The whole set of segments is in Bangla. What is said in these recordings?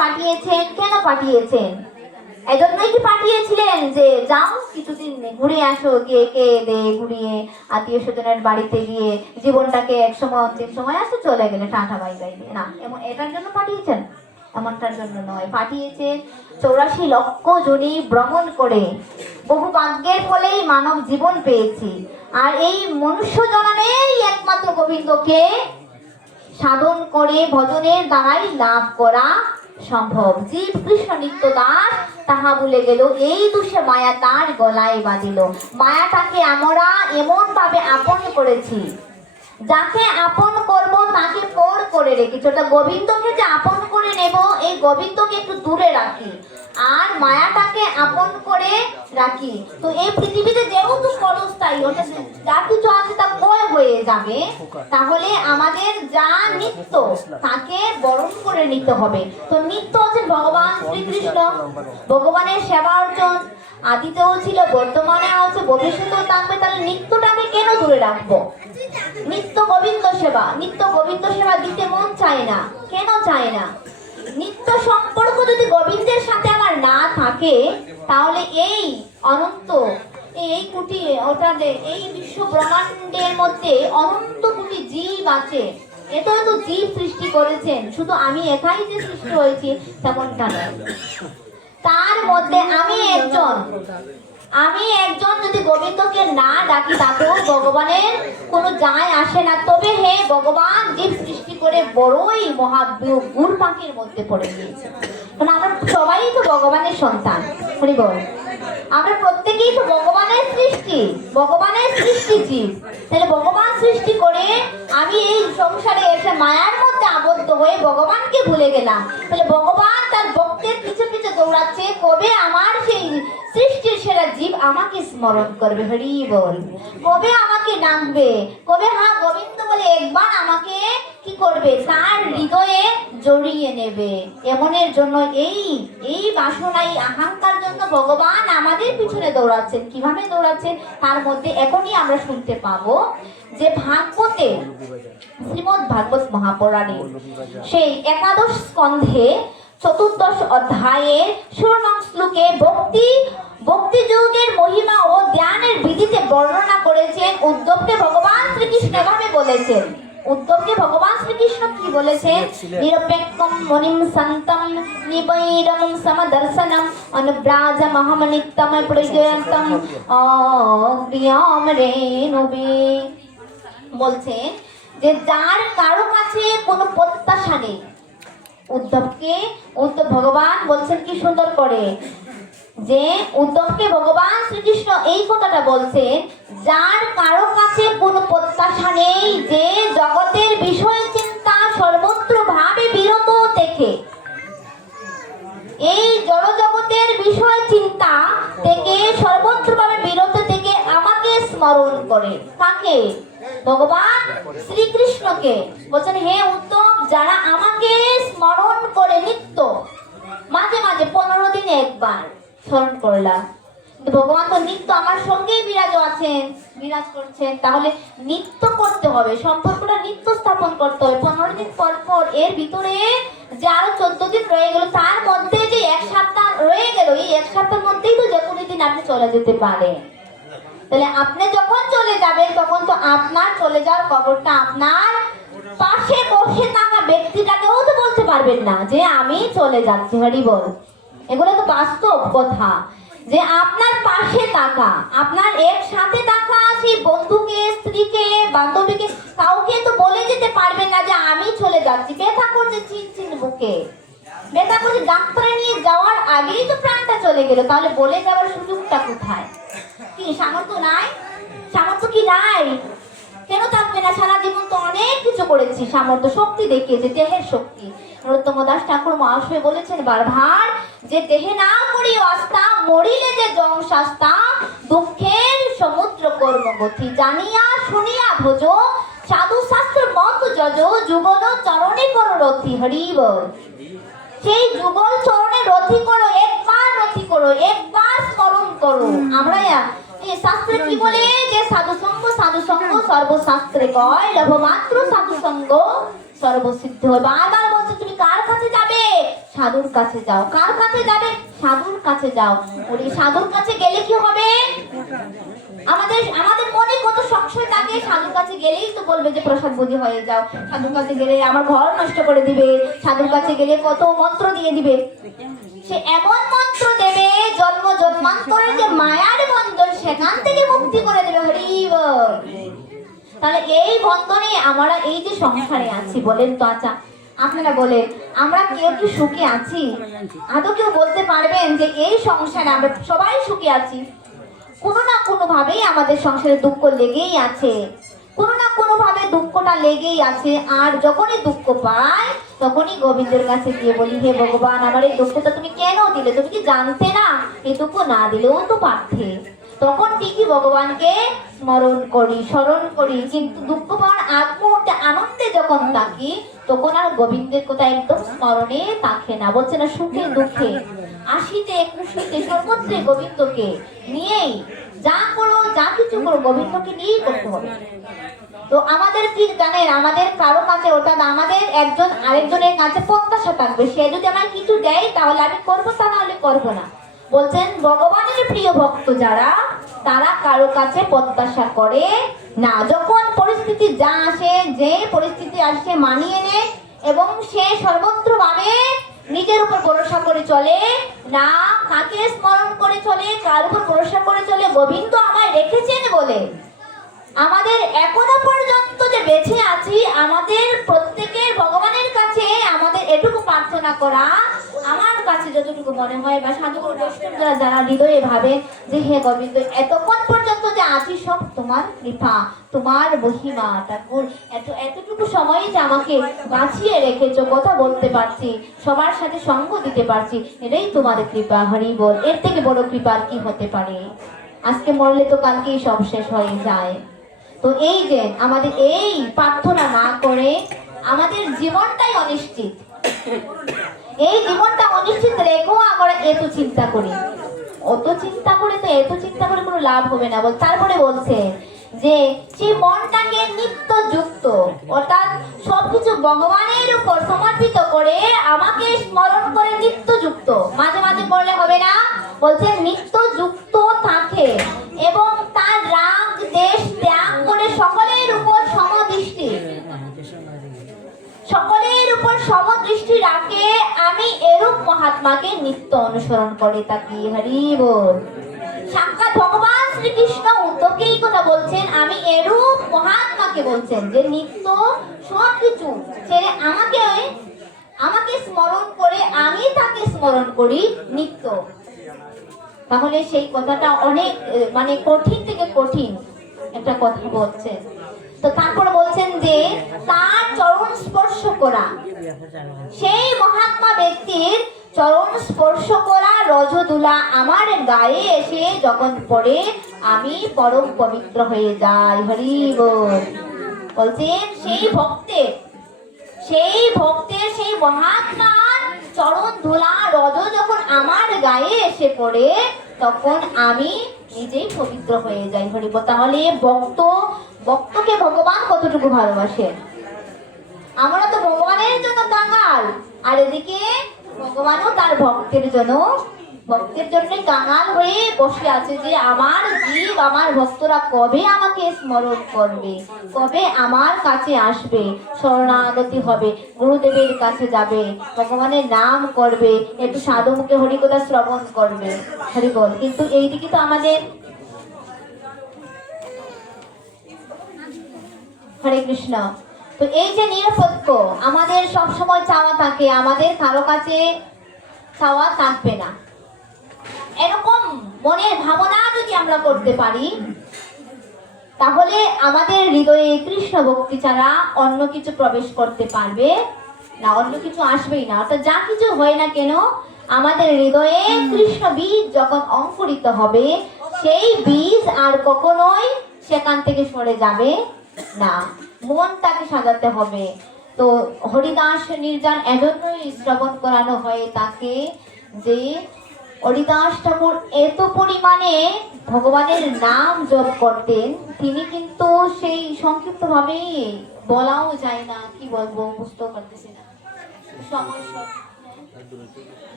পাঠিয়েছেন, কেন পাঠিয়েছেন? এজন্যই কি পাঠিয়েছিলেন যে যাও কিছুদিন ঘুরে আসো, গিয়ে কে দে ঘুরিয়ে আত্মীয় স্বজনের বাড়িতে গিয়ে জীবনটাকে এক সময় অন্তিম সময় আসো, চলে গেলে টাটা বাই বাই না, এমন এটার জন্য পাঠিয়েছেন? এমনটার জন্য নয়। পাঠিয়েছেন 84 লক্ষ জনি ভ্রমণ করে বহু ভাগ্যের ফলেই মানব জীবন পেয়েছি। আর এই মনুষ্য জননেই একমাত্র গোবিন্দকে সাধন করে ভজনের দ্বারাই লাভ করা সম্ভব। জীব কৃষ্ণ নিত্য দাস তাহা ভুলে গেল, এই দোষে মায়া তার গলায় বাঁধিল। মায়াটাকে আমরা এমন ভাবে আপন করেছি, যাকে আপন করব তাকে পর করে রেখেছি। ওটা গোবিন্দকে যে আপন করে নেব, এই গোবিন্দকে একটু দূরে রাখি আর মায়াটাকে আপন করে রাখি। তো এই পৃথিবীতে যেহেতু ক্ষণস্থায়ী, ওটা যা কিছু আছে তা ক্ষয় হয়ে যাবে, তাহলে আমাদের যা নিত্য তাকে বরণ করে নিতে হবে। তো নিত্য হচ্ছে ভগবান শ্রীকৃষ্ণ, ভগবানের সেবা অর্জন আদিতেও ছিল, বর্তমানে আছে, ভবিষ্যতেও থাকবে। তাহলে নিত্যটাকে কেন দূরে রাখবো? নিত্য গোবিন্দ সেবা, নিত্য গোবিন্দ সেবা দিতে মন চায় না। কেন চায় না? নিত্য সম্পর্ক যদি গোবিন্দের সাথে আমার না থাকে, তাহলে এই অনন্ত এই কোটি অর্থাৎ এই বিশ্ব ব্রহ্মাণ্ডের মধ্যে অনন্ত কোটি জীব আছে। এত এত জীব সৃষ্টি করেছেন, শুধু আমি একাই যে সৃষ্টি হয়েছি তেমনটা নয়। তার মধ্যে আমি একজন যদি গোবিন্দকে না ডাকি, তাতেও ভগবানের কোনো যায় আসে না। তবে হে ভগবান জীব সৃষ্টি করে বড়ই মহাগুর পাখির মধ্যে পড়ে গিয়েছে। কারণ আমরা সবাই তো ভগবানের সন্তান, হরি বল। আমরা প্রত্যেকেই তো ভগবানের সৃষ্টি, ভগবানের সৃষ্টি জীব। তাহলে ভগবান সৃষ্টি করে আমি এই সংসারে এসে মায়ার মধ্যে আবদ্ধ হয়ে ভগবানকে ভুলে গেলাম। তাহলে ভগবান তার ভক্তের পিছু পিছু দৌড়াচ্ছে, কবে আমার সেই সৃষ্টির সেরা জীব আমাকে স্মরণ করবে, হরি বল, কবে আমাকে ডাকবে, কবে হ্যাঁ গোবিন্দ বলে একবার আমাকে কি করবে, তার হৃদয়ে জড়িয়ে নেবে। এমনের জন্য এই বাসনা, এই আকাঙ্ক্ষার জন্য ভগবান আমাদের পিছনে দৌড়াচ্ছেন। কিভাবে দৌড়াচ্ছেন তার মধ্যে এখনই আমরা শুনতে পাবো যে ভাগবতে, শ্রীমদ্ ভাগবত মহাপুরাণে সেই 11 স্কন্ধে 14 অধ্যায়ে 16 শ্লোকে ভক্তি যোগের মহিমা ও জ্ঞানের বিধিতে বর্ণনা করেছেন। উদ্ধবকে ভগবান শ্রীকৃষ্ণ এভাবে বলেছেন। উদ্ধবকে ভগবান শ্রীকৃষ্ণ কি বলেছেন? নিরপেক্ষম মনিম সন্তম নিবৈরম সমদর্শনম অনুব্রাজ মহামনিত্যম প্রজয়ন্তম অগ্রিয়ম রেণুবে। বলছেন যে যার কারো কাছে কোনো প্রত্যাশা নেই, উদ্ধব ভগবান বলছেন কি সুন্দর করে যে উদ্ধবকে ভগবান শ্রীকৃষ্ণ এই কথাটা বলছেন, যার কারো কাছে কোনো প্রত্যাশা নেই, যে জগতের বিষয় চিন্তা সর্বত্র ভাবে বিরত থেকে, এই জড় জগতের বিষয় চিন্তা থেকে সর্বত্র ভাবে বিরত থেকে আমাকে স্মরণ করে। কাকে? ভগবান শ্রীকৃষ্ণকে। বলছেন হে উদ্ধব, যারা আমাকে স্মরণ করে নিত্য, মাঝে মাঝে 15 দিনে একবার স্মরণ করলাম, ভগবান তো নিত্য আমার সঙ্গেই বিরাজ করছেন। তাহলে নিত্য করতে হবে, সম্পর্কটা নিত্য স্থাপন করতে হবে। 15 দিন পর পর এর ভিতরে যে আরো 14 দিন রয়ে গেল, তার মধ্যে যে 1 সপ্তাহ রয়ে গেল, এই 1 সপ্তাহের মধ্যেই তো যে কোনো দিন আপনি চলে যেতে পারেন। তাহলে আপনি যখন চলে যাবেন তখন তো আপনার চলে যাওয়ার খবরটা আপনার পাশে বসে থাকা ব্যক্তিটাকেও তো বলতে পারবেন না যে আমি চলে যাচ্ছি, হরি বল। এগুলো তো বাস্তব কথা, যে আপনার পাশে থাকা, আপনার একসাথে থাকা সেই বন্ধুকে, স্ত্রীকে, বান্ধবীকে, কাউকে তো বলে যেতে পারবেন না যে আমি চলে যাচ্ছি। ব্যথা করছে চিন বুকে, ব্যথা করছে, ডাক্তারে নিয়ে যাওয়ার আগেই তো প্রাণটা চলে গেল, তাহলে বলে যাওয়ার সুযোগটা কোথায়? কি সামর্থ্য নাই? সামর্থ্য কি নাই? কেন থাকবে না? সারা জীবন তো অনেক কিছু করেছি, সামর্থ্য শক্তি দেখিয়েছে, দেহের শক্তি। নরোত্তম দাস ঠাকুর মহাশয় বলেছেন বারবার যে দেহে না করি আস্থা, মরিলে যে জম শাস্তা, দুঃখের সমুদ্র কর্মগতি, জানিয়া শুনিয়া ভোজ, সাধু শাস্ত্র মত যজ, যুগল চরণে করো রথি, হরি বল। সেই যুগল চরণে রথি করো, একবার স্মরণ করো। আমরা শাস্ত্রে কি বলে যে সাধু সঙ্গ সর্বশাস্ত্রে কয়, লভমাত্র সাধু সঙ্গ সর্বসিদ্ধ হয়। বারবার বলছে তুমি কার কাছে যাবে? সাধুর কাছে যাও। কার কাছে যাবে? সাধুর কাছে যাও। ওই সাধুর কাছে গেলে কি হবে? আমাদের আমাদের মনে কত সংশয় থাকে, সাধুর কাছে গেলেই তো বলবে যে প্রসাদ বুঝি হয়ে যাও, সাধুর কাছে গেলে আমার ঘর নষ্ট করে দিবে, সাধুর কাছে গেলে কত মন্ত্র দিয়ে দিবে। সে এমন মন্ত্র দেবে জন্ম জন্মান্তরের যে মায়ার বন্ধন সেখান থেকে মুক্তি করে দেবে। হরি বল। তাহলে এই বন্ধনে আমরা এই যে সংসারে আছি, বলেন তো আচ্ছা আপনারা বলেন আমরা কেউ কি সুখে আছি? আদৌ কেউ বলতে পারবেন যে এই সংসারে আমরা সবাই সুখে আছি? কোনো না কোনো ভাবেই আমাদের সংসারে দুঃখ লেগেই আছে, কোনো না কোনো ভাবে দুঃখটা লেগেই আছে। আর যখনই দুঃখ পাই তখনই গোবিন্দের কাছে গিয়ে বলি, হে ভগবান আমার এই দুঃখটা তুমি কেন দিলে? তুমি কি জানতে না? এই দুঃখ না দিলেও তো পারতে। তখন ঠিকই ভগবানকে স্মরণ করি, কিন্তু দুঃখ পাওয়ার আগ মুহূর্তে আনন্দে যখন থাকি তখন আর গোবিন্দের কথা একদম স্মরণে থাকে না। বলছে না সুখে দুঃখে আসিতে খুশিতে সর্বত্রে গোবিন্দকে নিয়েই যা করো, যা কিছু করো গোবিন্দকে নিয়েই করতে হবে। তো আমাদের কি জানেন, আমাদের কারো কাছে অর্থাৎ আমাদের একজন আরেকজনের কাছে প্রত্যাশা থাকবে, সে যদি আমার কিছু দেয় তাহলে আমি করবো, তা নাহলে করবো না। বলছেন ভগবানের প্রিয় ভক্ত যারা, তারা কারো কাছে প্রত্যাশা করে না। যখন পরিস্থিতি যা আসে, যে পরিস্থিতি আসে মানিয়ে নেয় এবং সে সর্বত্র ভাবে নিজের উপর ভরসা করে চলে না, কাকে স্মরণ করে চলে, কার উপর ভরসা করে চলে? গোবিন্দ আমায় রেখেছেন বলে। আমাদের এখনো পর্যন্ত যে বেঁচে আছি, আমাদের প্রত্যেকের ভগবানের কাছে আমাদের এটুকু প্রার্থনা করা, আমার কাছে যতটুকু মনে হয় বা সাধুগুরু বৈষ্ণবরা যারা হৃদয়ে ভাবে যে হে গোবিন্দ এতক্ষণ পর্যন্ত যে আছি সব তোমার কৃপা, তোমার মহিমা। ঠাকুর এতটুকু সময়ে যে আমাকে বাঁচিয়ে রেখেছো, কথা বলতে পারছি, সবার সাথে সঙ্গ দিতে পারছি, এটাই তোমার কৃপা। হরি বল। এর থেকে বড় কৃপা আর কি হতে পারে? আজকে মরলে তো কালকেই সব শেষ হয়ে যায়। তো এই যে আমাদের এই প্রার্থনা না করে আমাদের জীবনটাই অনিশ্চিত, এই জীবনটা অনিশ্চিত রেখেও আমরা এত চিন্তা করি। অত চিন্তা করে তো এত চিন্তা করে কোনো লাভ হবে না। তারপরে বলছে যে সেই মনটাকে নিত্য যুক্ত, অর্থাৎ সবকিছু ভগবানের উপর সমর্পিত করে আমাকে স্মরণ করে নিত্য যুক্ত। মাঝে মাঝে করলে হবে না, বলছে নিত্য যুক্ত থাকে এবং তার রাগ দেশ ত্যাগ করে সকলের উপর সমদৃষ্টি, সকলের উপর সমদৃষ্টি রাখে। আমি এরূপ মহাত্মাকে নিত্য অনুসরণ করে থাকি। হরি বল। সাক্ষাৎ ভগবান শ্রীকৃষ্ণ উদ্ধবকে এই কথা বলছেন, আমি এরূপ মহাত্মাকে বলছেন যে নিত্য সবকিছু ছেড়ে আমাকে স্মরণ করে আমি তাকে স্মরণ করি নিত্য। তাহলে সেই কথাটা অনেক মানে কঠিন থেকে কঠিন একটা কথা বলছেন। তো তারপর বলছেন যে তার চরণ স্পর্শ করা, সেই মহাত্মা ব্যক্তির চরণ স্পর্শ করা রজদুলা আমার গায়ে এসে যখন পড়ে আমি পরম পবিত্র হয়ে যাই। হরি বল। বলছেন সেই ভক্তের সেই মহাত্মার চরণ ধুলা রজ যখন আমার গায়ে এসে পড়ে তখন আমি নিজেই পবিত্র হয়ে যাই। হরি বল। তাহলে ভক্তকে ভগবান কতটুকু ভালোবাসেন? আমরা তো ভগবানের জন্য কাঙাল, আর এদিকে ভগবানও তার ভক্তের জন্য কাঙাল হয়ে বসে আছে যে আমার জীব আমার ভক্তরা কবে আমাকে স্মরণ করবে, কবে আমার কাছে আসবে, শরণাগতি হবে, গুরুদেবের কাছে যাবে, ভগবানের নাম করবে, একটু সাধু মুখে হরিকথা শ্রবণ করবে। হরি বল। কিন্তু এইদিকে তো আমাদের হরে কৃষ্ণ। তো এই যে নিরপেক্ষ আমাদের সব সময় চাওয়া থাকে, আমাদের কারো কাছে চাওয়া থাকবে না, এরকম মনের ভাবনা যদি আমরা করতে পারি তাহলে আমাদের হৃদয়ে কৃষ্ণ ভক্তি ছাড়া অন্য কিছু প্রবেশ করতে পারবে না, অন্য কিছু আসবেই না। অর্থাৎ যা কিছু হয় না কেন আমাদের হৃদয়ে কৃষ্ণ বীজ যখন অঙ্কুরিত হবে সেই বীজ আর কখনোই সেখান থেকে সরে যাবে না, মনটাকে সাজাতে হবে। তো হরিদাস নির্জন এজন্যই শ্রবণ করানো হয় তাকে যে হরিদাস ঠাকুর এত পরিমাণে ভগবানের নাম জপ করতেন, তিনি কিন্তু সেই সংক্ষিপ্ত ভাবেই বলাও যায় না, কি বলবো বুঝতেও পারতেছি না সমস্যা।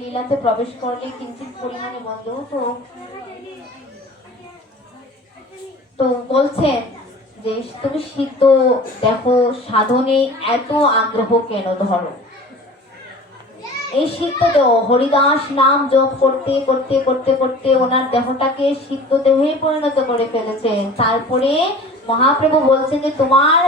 লীলাতে প্রবেশ করলে কিঞ্চিত পরিমাণে বন্ধ তো তো বলছেন যে তুমি সিদ্ধ দেখো সাধনে এত আগ্রহ কেন ধরো। এই সিদ্ধ দেহ হরিদাস নাম জপ করতে করতে করতে করতে ওনার দেহটাকে সিদ্ধ দেহে পরিণত করে ফেলেছেন। তারপরে মহাপ্রভু বলছেন যে তোমার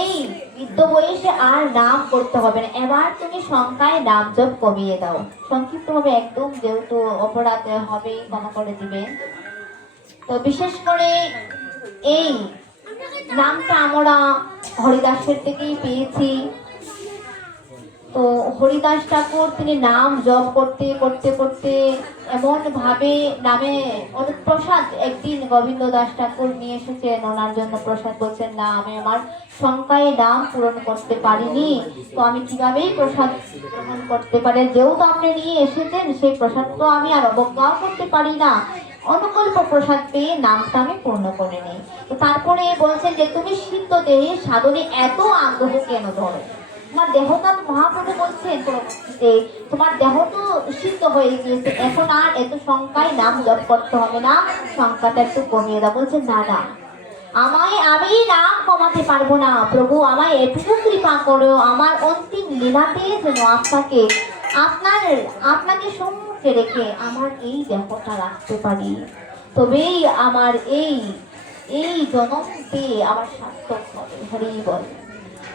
এই বৃদ্ধ বয়সে আর নাম করতে হবে না, এবার তুমি সংখ্যায় নাম জপ কমিয়ে দাও। সংক্ষিপ্ত ভাবে একদম, যেহেতু অপরাধ হবে ক্ষমা করে দিবেন। তো বিশেষ করে এই নামটা আমরা হরিদাসের থেকেই পেয়েছি। তো হরিদাস ঠাকুর তিনি নাম জপ করতে করতে করতে এমন ভাবে নামে অনেক প্রসাদ একদিন গোবিন্দ দাস ঠাকুর নিয়ে এসেছেন ওনার জন্য প্রসাদ। বলছেন না আমি আমার সংখ্যায় নাম পূরণ করতে পারিনি, তো আমি কিভাবেই প্রসাদ গ্রহণ করতে পারি, যেহেতু আপনি নিয়ে এসেছেন সেই প্রসাদ তো আমি আর অবজ্ঞাও করতে পারি না, অনুকল্প প্রসাদ পেয়ে নামটা আমি পূর্ণ করে নিই। তো তারপরে বলছেন যে তুমি সিদ্ধ দেহে সাধনে এত আগ্রহ কেন ধরো। তোমার দেহটা তো মহাপ্রভু বলছেন পরবর্তীতে তোমার দেহ তো সিদ্ধ হয়ে গিয়েছে, এখন আর এত সংখ্যায় নাম জপ করতে হবে না, সংখ্যাটা একটু কমিয়ে দাও। বলছে না না আমি নাম কমাতে পারবো না, প্রভু আমায় এটুকু কৃপা করো, আমার অন্তিম লীলাতে যেন আপনাকে সম্মুখে রেখে আমার এই দেহটা রাখতে পারি, তবেই আমার এই জনমকে আমার সার্থক হবে। হরি বল।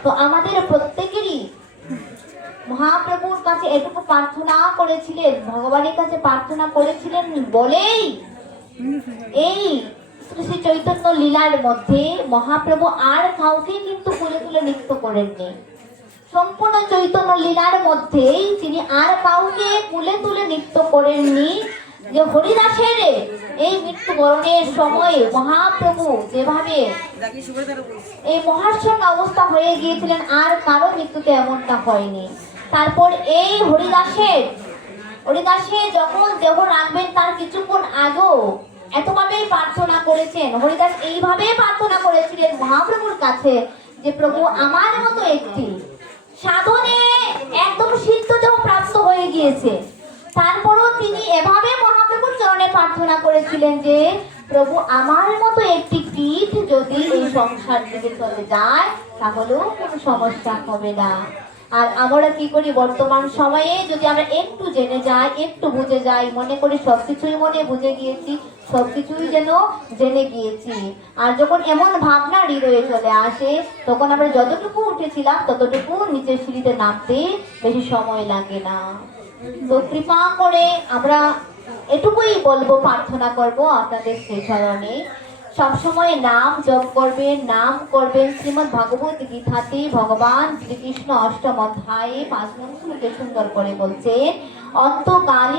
তো আমাদের প্রত্যেকেরই মহাপ্রভুর কাছে এটুকু প্রার্থনা করেছিলেন, ভগবানের কাছে প্রার্থনা করেছিলেন বলেই এই শ্রী চৈতন্য লীলার মধ্যে মহাপ্রভু আর কাউকে কিন্তু তুলে তুলে নৃত্য করেননি। সম্পূর্ণ চৈতন্য লীলার মধ্যেই তিনি আর কাউকে কুলে তুলে নৃত্য করেননি। যে হরিদাসের এই মৃত্যুবরণের সময় মহাপ্রভু যেভাবে এই মহাশূন্য অবস্থা হয়ে গিয়েছিলেন, আর কারো মৃত্যুতে এমনটা হয়নি। তারপর এই হরিদাসে যখন দেহ রাখবেন তার কিছুক্ষণ আগেও এতভাবেই প্রার্থনা করেছেন, হরিদাস এইভাবে প্রার্থনা করেছিলেন মহাপ্রভুর কাছে যে প্রভু আমার মতো একটি সাধনে একদম সিদ্ধ দেহ প্রাপ্ত হয়ে গিয়েছে, তারপরও তিনি এভাবে মহাপ্রভুর চরণে প্রার্থনা করেছিলেন যে প্রভু আমার মতো একটি কীট যদি এই সংসার থেকে চলে যায় তাহলেও কোনো সমস্যা হবে না। আর আমরা কি করি বর্তমান সময়ে, যদি আমরা একটু জেনে যাই একটু বুঝে যাই মনে করি সবকিছুই মনে বুঝে গিয়েছি, সবকিছুই যেন জেনে গিয়েছি। আর যখন এমন ভাবনা হৃদয়ে চলে আসে তখন আমরা যতটুকু উঠেছিলাম ততটুকু নিচের সিঁড়িতে নামতে বেশি সময় লাগে না। তো কৃপা করে আমরা এটুকুই বলবো, প্রার্থনা করব আপনাদের সেই চরণে সবসময় নাম জপ করবেন, নাম করবেন। শ্রীমদ্ ভাগবত গীতাতে ভগবান শ্রীকৃষ্ণ অষ্টম অধ্যায়ে 5 নং শ্লোকে সুন্দর করে বলছেন অন্তকালে